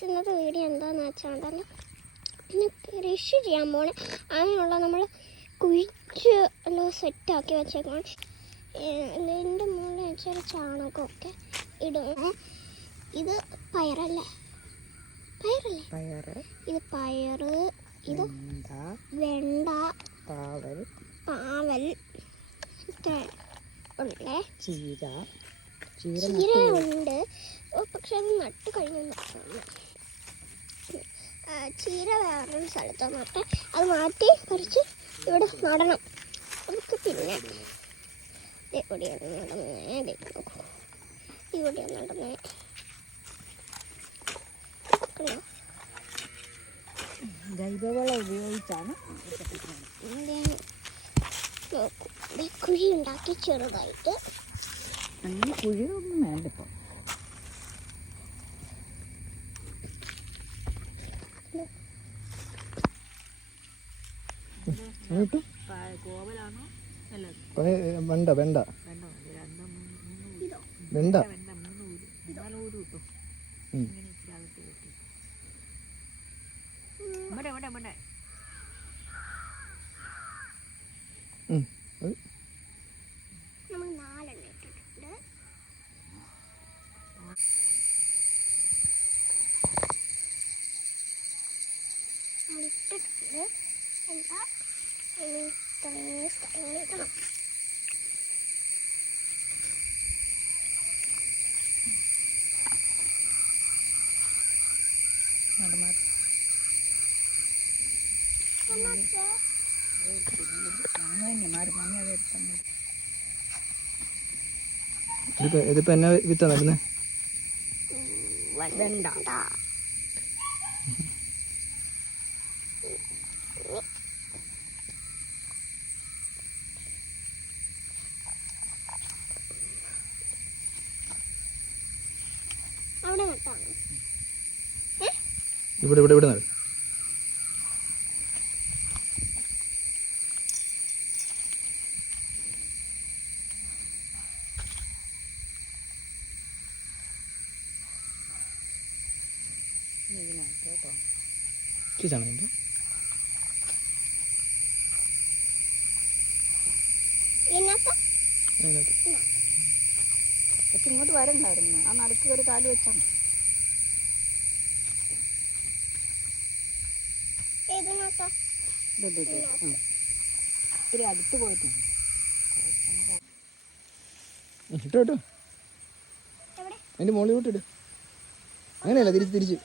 Guys ഇന്നത്തെ video എന്താണെന്ന് വെച്ചാൽ ഇന്ന് കൃഷി ചെയ്യാൻ പോണേ. അങ്ങനെയുള്ള നമ്മൾ കുഴിച്ച് എല്ലാം സെറ്റാക്കി വെച്ചേക്കണം എന്റെ മുകളിൽ വെച്ചാൽ ചാണകമൊക്കെ ഇടും. ഇത് പയറല്ലേ? പയറല്ലേ? പയറ്. ഇത് പയറ് ഇത് വെണ്ട. പാവൽ. പാവൽ ചീര. ചീര ഉണ്ട്. പക്ഷെ അത് നട്ട് കഴിഞ്ഞു ചീര വേറൊരു സ്ഥലത്താണ്. നട്ടെ അത് മാറ്റി പറിച്ച് ഇവിടെ നടണം. നമുക്ക് പിന്നെ ഇവിടെയാണ് നടന്നേ. ഇവിടെയാണ് നടന്നേ? ജൈവവളം ഉപയോഗിച്ചാണ്. കുഴി ഉണ്ടാക്കി ചെറുതായിട്ട്. അങ്ങനെ കുഴിയൊന്നും വേണ്ട ഇപ്പോൾ കോവലാണോ അല്ല വെണ്ട വെണ്ട വേണ്ട രണ്ടും ഇതോ വെണ്ട വേണ്ട മൂന്ന് ഊര് നാല് ഊര് കിട്ടും ഉം. ഇങ്ങനെ ഇച്ചിരി അകത്ത് കെട്ടി ഇവിടെ ഇവിടെ ഇവിടെ ഉം. നാലെണ്ണം ഇട്ടിട്ടുണ്ട്. നമ്മൾ ഇട്ടിട്ടുണ്ട്. എന്താ? ഇനി ഇത്രയും സ്ഥലങ്ങൾ ഇടണം ഇതിപ്പോ എന്നാ വിത്താ നടുന്നത് വെണ്ട അവിടെ നട്ടാണ് ഇവിടെ ഇവിടെ ഇവിടെ കേട്ടോ ചീച്ചാണ് അതിന്റെ ഇതിനകത്ത്? അതിനകത്ത്. ഇപ്പം ഇങ്ങോട്ട് വരണ്ടായിരുന്നു. ആ നടുക്ക് ഒരു കാൽ. ഉം. ഇത്തിരി അടുത്ത് പോയിട്ടുണ്ട് ഇട്ടോ ഇട്ടോ. അതിന്റെ അങ്ങനെയല്ല തിരിച്ച് തിരിച്ച്.